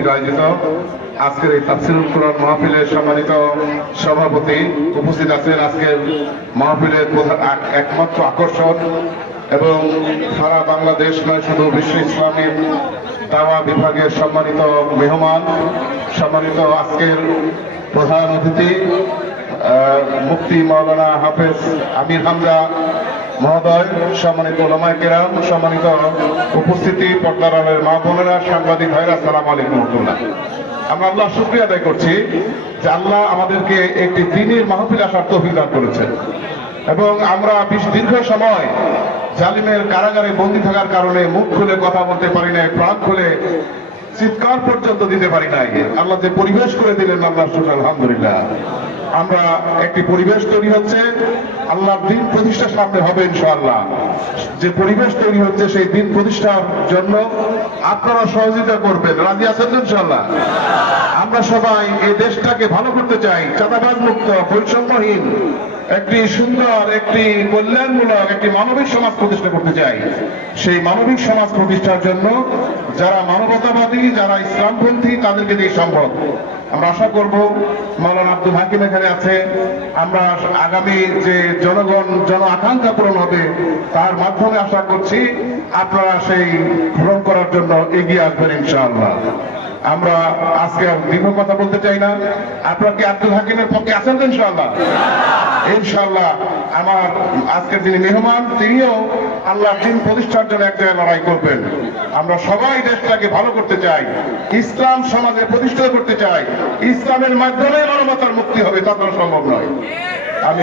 কর্তৃক আয়োজিত আজকের এই তাফসিরুল কোরআন মাহফিলের সম্মানিত সভাপতি উপস্থিত আছেন আজকের মাহফিলের প্রধান একমাত্র আকর্ষণ এবং সারা বাংলাদেশ নয় শুধু বিশ্ব ইসলামী দাওয়া বিভাগের সম্মানিত মেহমান সম্মানিত আজকের প্রধান অতিথি আহ, মুফতি মাওলানা হাফেজ আমির হামজা মহোদয়, সম্মানিত ওলামায় কেরাম, সম্মানিত উপস্থিতি পর্দারের মা বোনেরা, সাংবাদিক ভাইরা সালাম আলাইকুম রহমতুল্লাহ। আমরা আল্লাহ শুক্রিয়া আদায় করছি যে আল্লাহ আমাদেরকে একটি দিনের মাহফিল আসার তৌফিক দান করেছেন। এবং আমরা বেশ দীর্ঘ সময় জালিমের কারাগারে বন্দী থাকার কারণে মুখ খুলে কথা বলতে পারি নাই, প্রাণ খুলে চিৎকার পর্যন্ত দিতে পারি নাই। আল্লাহ যে পরিবেশ করে দিলেন, আল্লাহ শুক্র আলহামদুলিল্লাহ। আমরা একটি পরিবেশ তৈরি হচ্ছে, আল্লাহর দিন প্রতিষ্ঠা সামনে হবে ইনশাআল্লাহ। যে পরিবেশ তৈরি হচ্ছে সেই দিন প্রতিষ্ঠার জন্য আপনারা সহযোগিতা করবেন। রাজি আছেন ইনশাআল্লাহ? আমরা সবাই এই দেশটাকে ভালো করতে চাই, চাঁদাবাজ মুক্ত, বৈষম্যহীন একটি সুন্দর, একটি কল্যাণমূলক, একটি মানবিক সমাজ প্রতিষ্ঠা করতে চাই। সেই মানবিক সমাজ প্রতিষ্ঠার জন্য যারা মানবতাবাদী, যারা ইসলামপন্থী, তাদেরকে দিয়ে সম্ভব আমরা আশা করব মাওলানা আব্দুল হাকিম এখানে আছে। আমরা আগামী যে জনগণ, জন আকাঙ্ক্ষা পূরণ হবে, তার মাধ্যমে আশা করছি আপনারা সেই পূরণ করার জন্য এগিয়ে আসবেন ইনশাআল্লাহ। আমরা আজকে দীর্ঘ কথা বলতে চাই না। আপনারা কি আব্দুল হাকিমের পক্ষে আছেন তো ইনশাআল্লাহ? ইনশাআল্লাহ আমার আজকের যিনি মেহমান, তিনিও আল্লাহ দিন প্রতিষ্ঠার জন্য এক জায়গায় লড়াই করবেন। আমরা সবাই দেশটাকে ভালো করতে চাই, ইসলাম সমাজে প্রতিষ্ঠা করতে চাই, ইসলামের মাধ্যমে মানবতার মুক্তি হবে, তা সম্ভব নয়। আমি